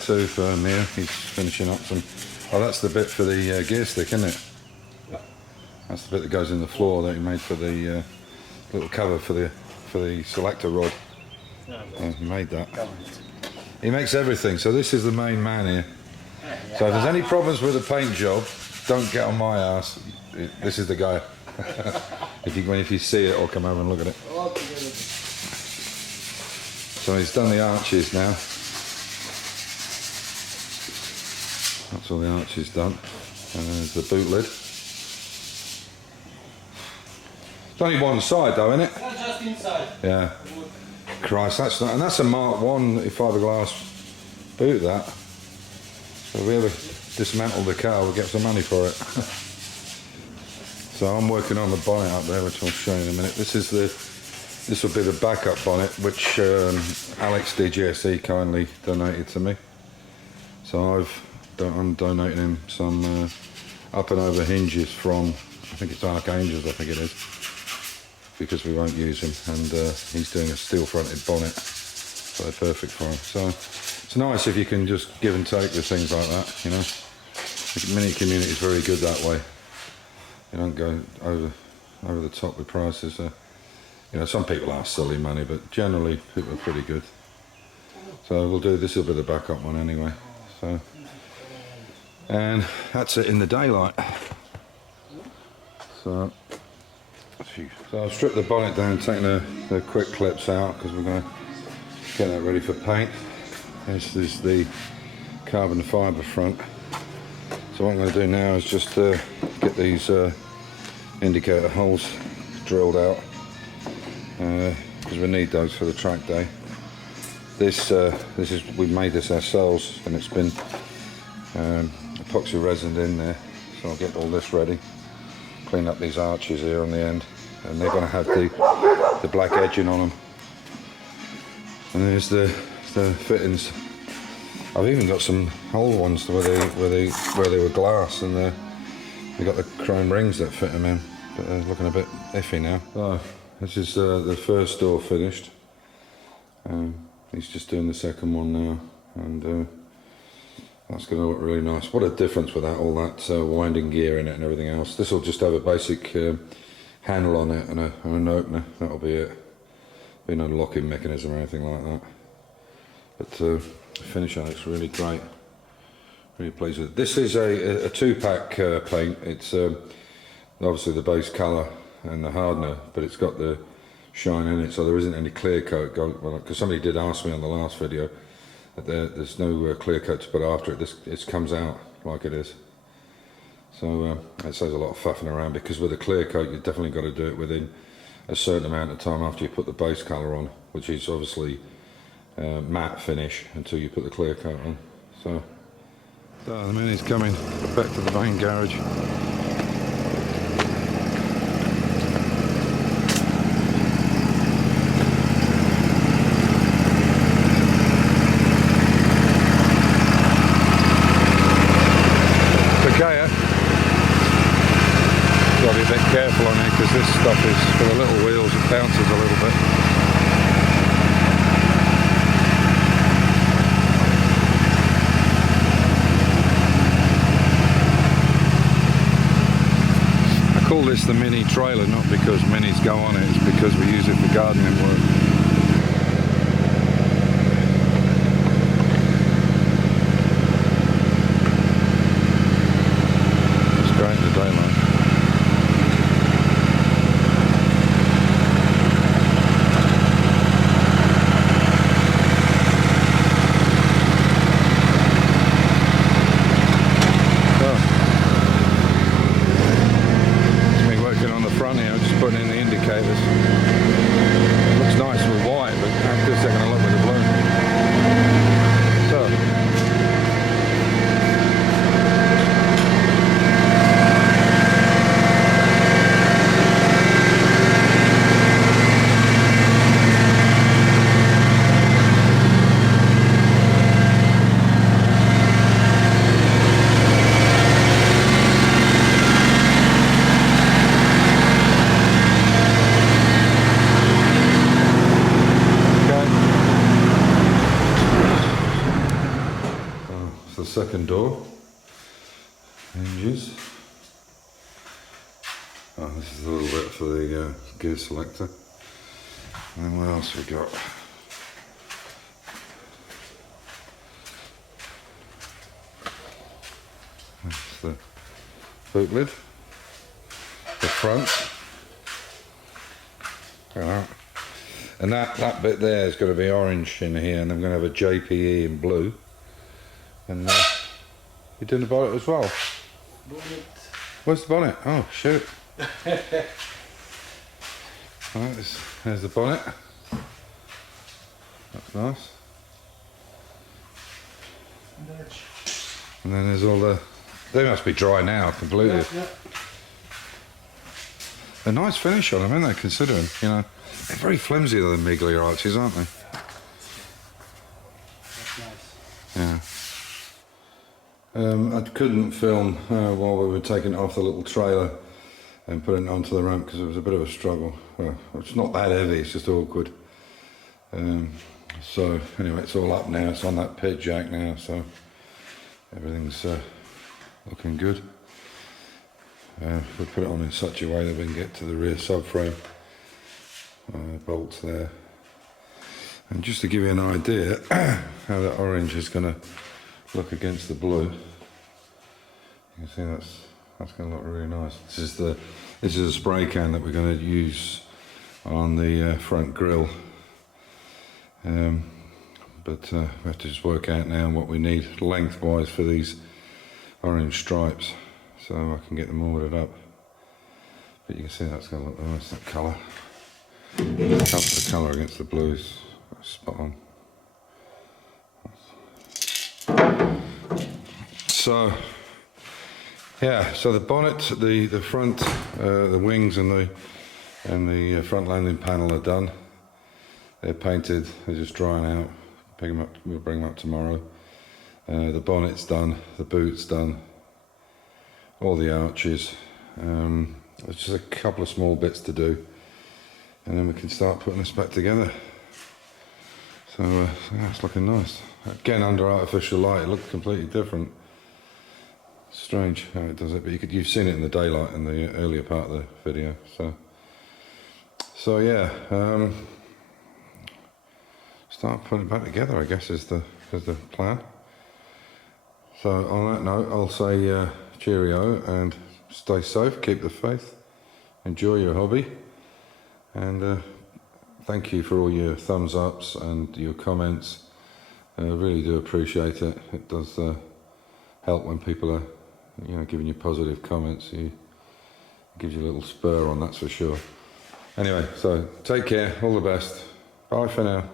too for Mia. He's finishing up some. Oh, that's the bit for the gear stick, isn't it? Yeah. That's the bit that goes in the floor that he made for the little cover for the selector rod. Yeah, He made that. He makes everything. So this is the main man here. yeah. So if there's any problems with the paint job, don't get on my ass. This is the guy. if you see it, or come over and look at it. So he's done the arches now. That's all the arches done. And there's the boot lid. It's only one side though, isn't it? Not just inside. Yeah. Christ, that's not, and that's a Mark 1 fiberglass boot, that. So if we ever dismantle the car, we'll get some money for it. So I'm working on the bonnet up there, which I'll show you in a minute. This will be the backup bonnet, which Alex DGSE kindly donated to me. So I'm donating him some up and over hinges from, I think it's Archangels, I think it is, because we won't use him, and he's doing a steel fronted bonnet, so they're perfect for him. So it's nice if you can just give and take with things like that, you know. The Mini community is very good that way. You don't go over the top with prices. You know, some people are silly money, but generally people are pretty good. So we'll do, this will be the backup one anyway. So, and that's it in the daylight. So I've stripped the bonnet down, taken the quick clips out because we're going to get that ready for paint. This is the carbon fibre front. So what I'm going to do now is just get these indicator holes drilled out because we need those for the track day. We've made this ourselves, and it's been epoxy resined in there. So I'll get all this ready, clean up these arches here on the end, and they're going to have the black edging on them. And there's the fittings. I've even got some old ones where they were glass, and we got the chrome rings that fit them in, but they're looking a bit iffy now. So this is the first door finished. He's just doing the second one now, and that's going to look really nice. What a difference with that, all that winding gear in it and everything else. This will just have a basic handle on it and an opener. That'll be it. Be no locking mechanism or anything like that. But the finish on it's really great. Really pleased with it. This is a two-pack paint. It's obviously the base colour and the hardener, but it's got the shine in it, so there isn't any clear coat. Because somebody did ask me on the last video that there's no clear coat to put after it. It comes out like it is. So it saves a lot of faffing around, because with a clear coat you've definitely got to do it within a certain amount of time after you put the base colour on, which is obviously matte finish until you put the clear coat on. So the Mini's coming back to the main garage. Got to be a bit careful on it, because this stuff is, for the little wheels, it bounces a little bit. I call this the Mini trailer, not because Minis go on it, it's because we use it for gardening work. Putting in the indicators. Looks nice. second door hinges. Oh, this is a little bit for the gear selector. And what else we got? That's the boot lid, the front. And that bit there is going to be orange in here, and I'm going to have a JPE in blue. And you're doing the bonnet as well? Bonnet. Where's the bonnet? Oh, shoot. Right, there's the bonnet. That's nice. And then there's all the... They must be dry now, completely. Yeah. A nice finish on them, aren't they, considering, you know. They're very flimsy, the Miglia arches, aren't they? That's nice. Yeah. I couldn't film while we were taking it off the little trailer and putting it onto the ramp because it was a bit of a struggle. Well, it's not that heavy, it's just awkward. So anyway, it's all up now, it's on that pit jack now, so everything's looking good. We put it on in such a way that we can get to the rear subframe. Bolts there. And just to give you an idea how that orange is going to look against the blue, you can see that's going to look really nice. This is a spray can that we're going to use on the front grille. But we have to just work out now what we need lengthwise for these orange stripes, so I can get them ordered up. But you can see that's going to look nice, that colour. The colour against the blues, spot on. So, yeah, so the bonnet, the front, the wings and the front landing panel are done. They're painted, they're just drying out. Pick them up, we'll bring them up tomorrow. The bonnet's done, the boot's done, all the arches. There's just a couple of small bits to do, and then we can start putting this back together. So yeah, it's looking nice. Again, under artificial light, it looks completely different. Strange how it does it, but you've seen it in the daylight in the earlier part of the video. So yeah, start putting it back together, I guess, is the plan. So on that note, I'll say cheerio and stay safe, keep the faith, enjoy your hobby, and thank you for all your thumbs ups and your comments. I really do appreciate it. It does help when people are, you know, giving you positive comments. It gives you a little spur on, that's for sure. Anyway, so take care, all the best. Bye for now.